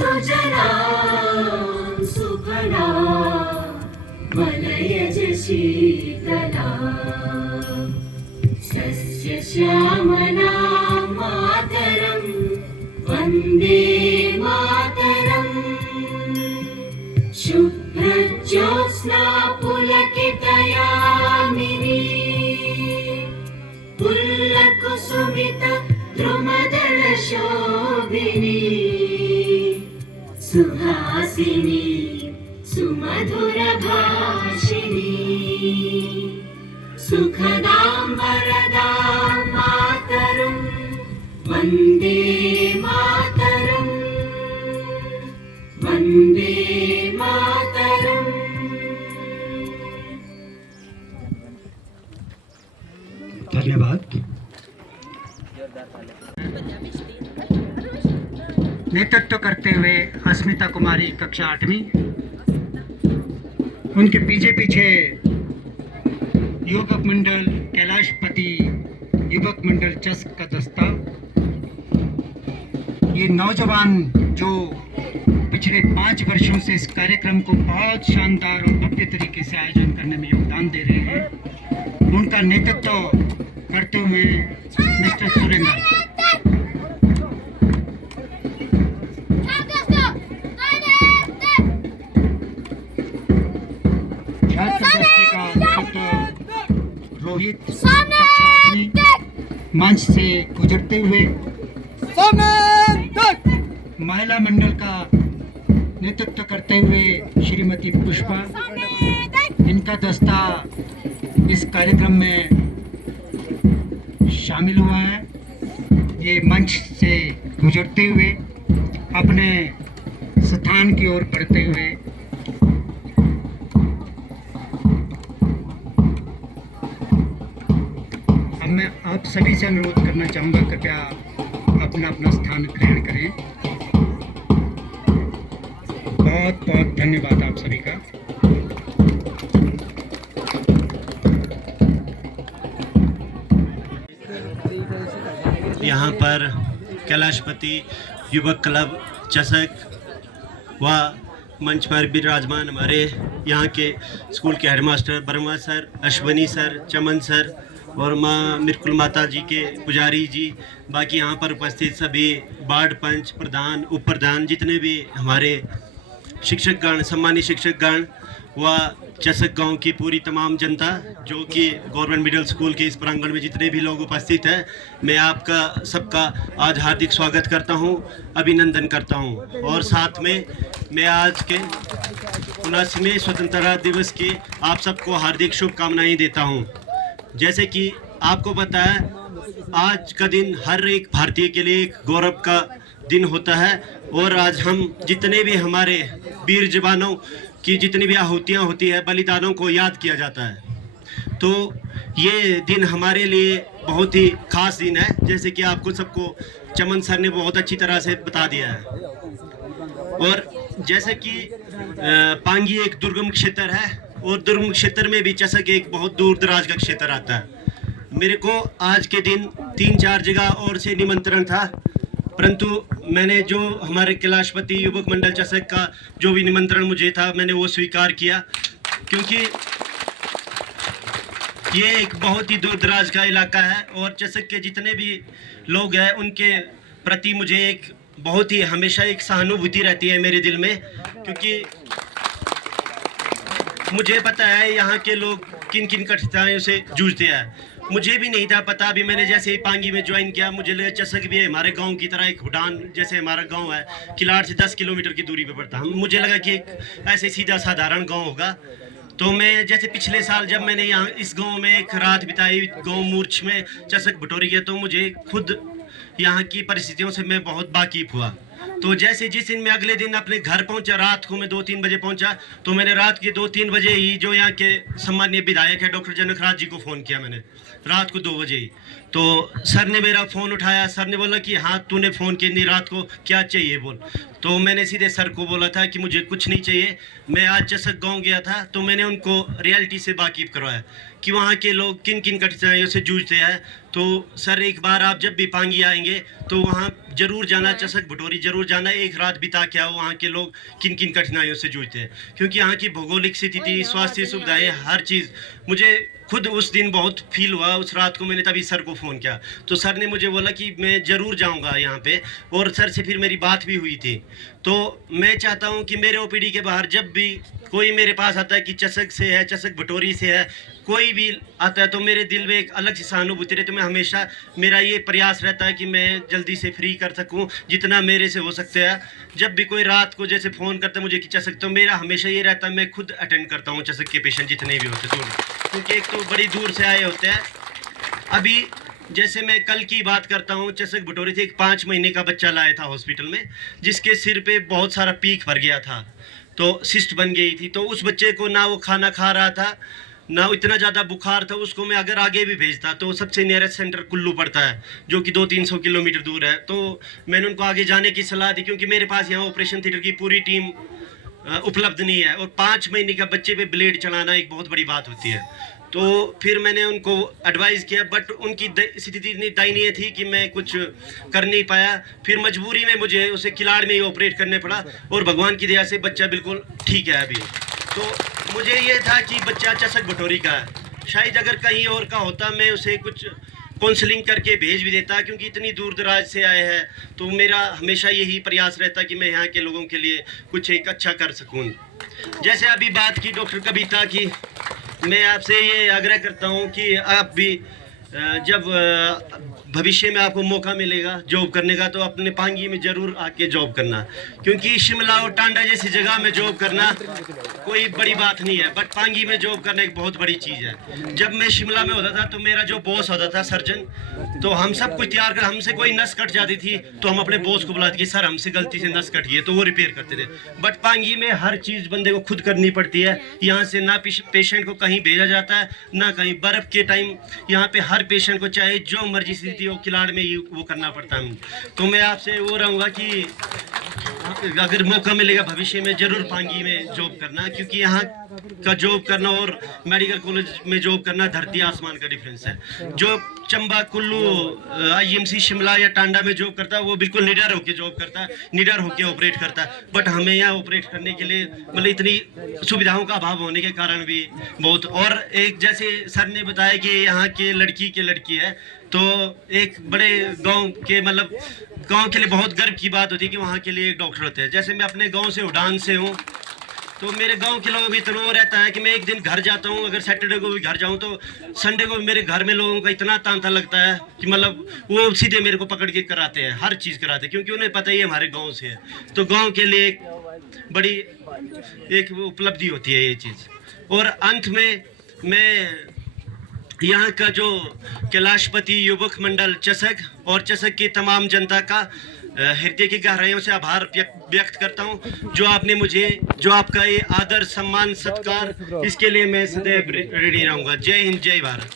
सुजलां सुफलां मलयज शीतलां सस्यश्यामलां मातरं वन्दे मातरम् शुभ्रज्योत्स्ना पुलकितयामिनी पुल्लकुसुमित द्रुमदलशोभिनी सुहासिनी सुमधुरभाषिणी सुखदां वरदां मातरं वन्दे मातरम् वन्दे मातरम्। धन्यवाद। नेतृत्व करते हुए अस्मिता कुमारी कक्षा 8वीं, उनके पीछे युवक मंडल कैलाशपति युवक मंडल चस्क का दस्ता। ये नौजवान जो पिछले 5 वर्षों से इस कार्यक्रम को बहुत शानदार और भव्य तरीके से आयोजन करने में योगदान दे रहे हैं, उनका नेतृत्व करते हुए मिस्टर सुरेंद्र। रोहित मंच से गुजरते हुए महिला मंडल का नेतृत्व करते हुए श्रीमती पुष्पा, इनका दस्ता इस कार्यक्रम में शामिल हुआ है। ये मंच से गुजरते हुए अपने स्थान की ओर बढ़ते हुए मैं आप सभी से अनुरोध करना चाहूँगा, कृपया अपना अपना स्थान ग्रहण करें। बहुत बहुत धन्यवाद आप सभी का। यहाँ पर कैलाशपति युवक क्लब चसक व मंच पर विराजमान हमारे यहाँ के स्कूल के headmaster Barma sir, Ashwani sir, Chaman sir और माँ मिरकुल माता जी के पुजारी जी, बाकी यहाँ पर उपस्थित सभी वार्ड पंच, प्रधान, उप प्रधान, जितने भी हमारे शिक्षकगण, सम्मानित शिक्षकगण व चसक गांव की पूरी तमाम जनता जो कि गवर्नमेंट मिडिल स्कूल के इस प्रांगण में जितने भी लोग उपस्थित हैं, मैं आपका सबका आज हार्दिक स्वागत करता हूं, अभिनंदन करता हूं। और साथ में मैं आज के 79वें स्वतंत्रता दिवस की आप सबको हार्दिक शुभकामनाएं देता हूं। जैसे कि आपको पता है, आज का दिन हर एक भारतीय के लिए एक गौरव का दिन होता है और आज हम जितने भी हमारे वीर जवानों की जितनी भी आहुतियाँ होती है, बलिदानों को याद किया जाता है। तो ये दिन हमारे लिए बहुत ही खास दिन है, जैसे कि आपको सबको चमन सर ने बहुत अच्छी तरह से बता दिया है। और जैसे कि पांगी एक दुर्गम क्षेत्र है और दुर्गम क्षेत्र में भी चसक एक बहुत दूर दराज का क्षेत्र आता है। मेरे को आज के दिन 3-4 जगह और से निमंत्रण था, परंतु मैंने जो हमारे कैलाशपति युवक मंडल चसक का जो भी निमंत्रण मुझे था, मैंने वो स्वीकार किया, क्योंकि ये एक बहुत ही दूर दराज का इलाका है और चसक के जितने भी लोग हैं उनके प्रति मुझे एक बहुत ही हमेशा एक सहानुभूति रहती है मेरे दिल में, क्योंकि मुझे पता है यहाँ के लोग किन किन कठिनाइयों से जूझते हैं। मुझे भी नहीं था पता, अभी मैंने जैसे ही पांगी में ज्वाइन किया मुझे लगा चसक भी है हमारे गांव की तरह, एक भूटान जैसे हमारा गांव है, किलाड़ से 10 किलोमीटर की दूरी पे पड़ता है। मुझे लगा कि एक ऐसे सीधा साधारण गांव होगा। तो मैं जैसे पिछले साल जब मैंने यहाँ इस गांव में एक रात बिताई, गांव मूर्छ में चसक भटोरी गया, तो मुझे खुद यहाँ की परिस्थितियों से मैं बहुत वाकिफ हुआ। तो जैसे जिस दिन मैं अगले दिन अपने घर पहुंचा, रात को मैं 2-3 बजे पहुंचा, तो मैंने रात के 2-3 बजे ही जो यहाँ के सम्मानीय विधायक है डॉक्टर जनक राज जी को फ़ोन किया मैंने, रात को 2 बजे ही। तो सर ने मेरा फ़ोन उठाया, सर ने बोला कि हाँ तूने फ़ोन किया नहीं, रात को क्या चाहिए बोल। तो मैंने सीधे सर को बोला था कि मुझे कुछ नहीं चाहिए, मैं आज चसक गाँव गया था तो मैंने उनको रियलिटी से वाकिफ़ करवाया कि वहाँ के लोग किन किन कठिनाइयों से जूझते हैं। तो सर एक बार आप जब भी पांगी आएंगे तो वहाँ जरूर जाना, चसक भटोरी जरूर जाना, एक रात बिता के आओ। वहाँ के लोग किन किन कठिनाइयों से जूझते हैं, क्योंकि यहाँ की भौगोलिक स्थिति, स्वास्थ्य सुविधाएं, हर चीज़ मुझे खुद उस दिन बहुत फील हुआ। उस रात को मैंने तभी सर को फ़ोन किया, तो सर ने मुझे बोला कि मैं ज़रूर जाऊंगा यहाँ पे, और सर से फिर मेरी बात भी हुई थी। तो मैं चाहता हूँ कि मेरे ओपीडी के बाहर जब भी कोई मेरे पास आता है कि चसक से है, चसक भटोरी से है, कोई भी आता है, तो मेरे दिल में एक अलग सी सहानुभूति रहती है। तो मैं हमेशा, मेरा ये प्रयास रहता है कि मैं जल्दी से फ्री कर सकूं जितना मेरे से हो सकता है। जब भी कोई रात को जैसे फ़ोन करता है मुझे कि चसक, तो मेरा हमेशा ये रहता है, मैं खुद अटेंड करता हूँ चसक के पेशेंट जितने भी होते हैं, क्योंकि एक तो बड़ी दूर से आए होते हैं। अभी जैसे मैं कल की बात करता हूँ, चसक भटोरी से एक 5 महीने का बच्चा लाया था हॉस्पिटल में, जिसके सिर पे बहुत सारा पीक भर गया था, तो सिस्ट बन गई थी। तो उस बच्चे को ना वो खाना खा रहा था, ना इतना ज़्यादा बुखार था, उसको मैं अगर आगे भी भेजता तो सबसे नियरेस्ट सेंटर कुल्लू पड़ता है, जो कि 200-300 किलोमीटर दूर है। तो मैंने उनको आगे जाने की सलाह दी, क्योंकि मेरे पास यहाँ ऑपरेशन थिएटर की पूरी टीम उपलब्ध नहीं है, और 5 महीने का बच्चे पे ब्लेड चलाना एक बहुत बड़ी बात होती है। तो फिर मैंने उनको एडवाइस किया, बट उनकी स्थिति इतनी दयनीय थी कि मैं कुछ कर नहीं पाया। फिर मजबूरी में मुझे उसे किलाड़ में ही ऑपरेट करने पड़ा, और भगवान की दया से बच्चा बिल्कुल ठीक है अभी। तो मुझे ये था कि बच्चा चसक भटोरी का है, शायद अगर कहीं और का होता मैं उसे कुछ काउंसलिंग करके भेज भी देता, क्योंकि इतनी दूर दराज से आए हैं। तो मेरा हमेशा यही प्रयास रहता कि मैं यहाँ के लोगों के लिए कुछ एक अच्छा कर सकूँ। जैसे अभी बात की डॉक्टर कविता की, मैं आपसे ये आग्रह करता हूँ कि आप भी जब भविष्य में आपको मौका मिलेगा जॉब करने का, तो अपने पांगी में ज़रूर आके जॉब करना, क्योंकि शिमला और टांडा जैसी जगह में जॉब करना कोई बड़ी बात नहीं है, बट पांगी में जॉब करना एक बहुत बड़ी चीज़ है। जब मैं शिमला में होता था तो मेरा जो बॉस होता था सर्जन, तो हम सब कुछ तैयार कर, हमसे कोई नस कट जाती थी तो हम अपने बॉस को बुलाते कि सर हमसे गलती से नस कट गई है, तो वो रिपेयर करते थे। बट पांगी में हर चीज़ बंदे को खुद करनी पड़ती है। यहाँ से ना पेशेंट को कहीं भेजा जाता है, ना कहीं। बर्फ़ के टाइम यहाँ पे हर पेशेंट को चाहे जो मर्जी स्थिति हो, किलाड़ में ही वो करना पड़ता है। तो मैं आपसे वो रहूँगा कि अगर मौका मिलेगा भविष्य में ज़रूर पांगी में जॉब करना, क्योंकि यहाँ का जॉब करना और मेडिकल कॉलेज में जॉब करना धरती आसमान का डिफरेंस है। जो चंबा, कुल्लू, आईएमसी, शिमला या टांडा में जॉब करता है वो बिल्कुल निडर होकर जॉब करता है, निडर होकर ऑपरेट करता है। बट हमें यहाँ ऑपरेट करने के लिए मतलब इतनी सुविधाओं का अभाव होने के कारण भी बहुत। और एक जैसे सर ने बताया कि यहाँ के लड़की है, तो एक बड़े गांव के मतलब गांव के लिए बहुत गर्व की बात होती है कि वहाँ के लिए एक डॉक्टर होते हैं। जैसे मैं अपने गांव से उड़ान से हूँ, तो मेरे गांव के लोगों को इतना रहता है कि मैं एक दिन घर जाता हूँ, अगर सैटरडे को भी घर जाऊँ तो संडे को मेरे घर में लोगों का इतना तांता लगता है कि मतलब वो सीधे मेरे को पकड़ के कराते हैं, हर चीज़ कराते हैं, क्योंकि उन्हें पता ही है हमारे गाँव से है। तो गाँव के लिए एक बड़ी एक उपलब्धि होती है ये चीज़। और अंत में मैं यहाँ का जो कैलाशपति युवक मंडल चसक और चसक की तमाम जनता का हृदय की गहराइयों से आभार व्यक्त करता हूँ, जो आपने मुझे, जो आपका ये आदर, सम्मान, सत्कार, इसके लिए मैं सदैव रेडी रहूँगा। जय हिंद, जय भारत।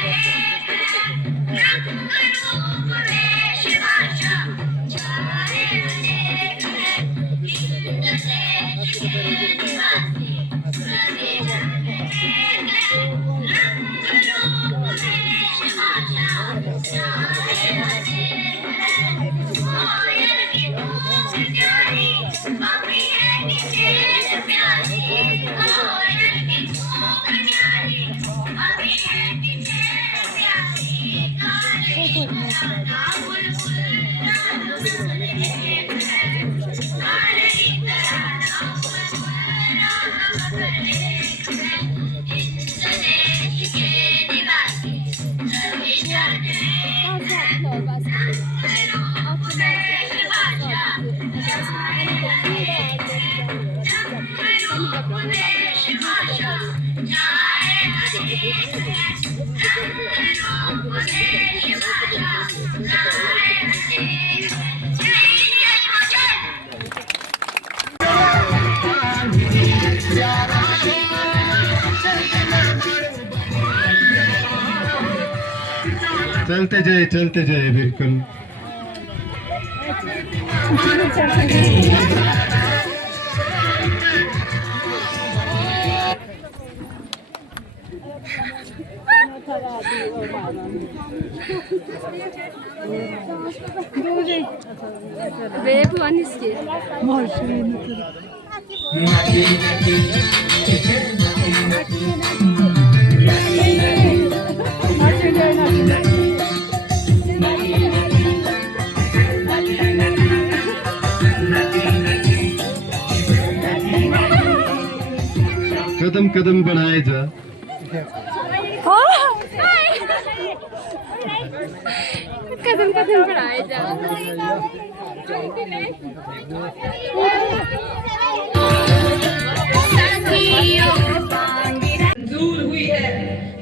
Thank you. चलते जाए बिल्कुल। రేపు అన్నిటికీ कदम कदम बढ़ाए जा। कदम कदम बढ़ाए जा। मंजूर हुई है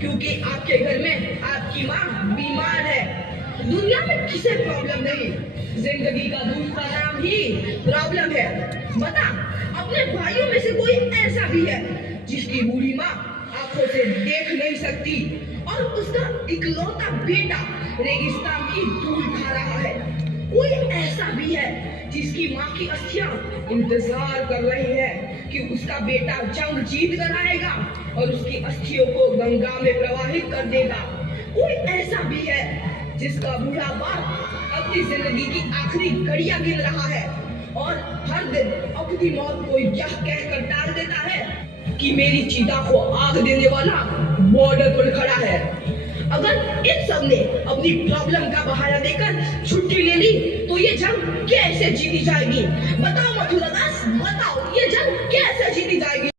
क्योंकि आपके घर में आपकी माँ बीमार है। दुनिया में किसे प्रॉब्लम नहीं, जिंदगी का दूसरा नाम ही प्रॉब्लम है। बता, अपने भाइयों में से कोई ऐसा भी है जिसकी बूढ़ी माँ आंखों से देख नहीं सकती और उसका इकलौता बेटा रेगिस्तान की धूल खा रहा है? कोई ऐसा भी है जिसकी माँ की अस्थियां इंतजार कर रही है कि उसका बेटा जंग जीत कर आएगा और उसकी अस्थियों को गंगा में प्रवाहित कर देगा? कोई ऐसा भी है जिसका बूढ़ा बाप अपनी जिंदगी की आखिरी घड़ियां गिन रहा है और हर दिन अपनी मौत को यह कहकर टाल देता है कि मेरी चीता को आग देने वाला बॉर्डर पर खड़ा है। अगर इन सब ने अपनी प्रॉब्लम का बहाना देकर छुट्टी ले ली तो ये जंग कैसे जीती जाएगी? बताओ मथुरा दास, बताओ।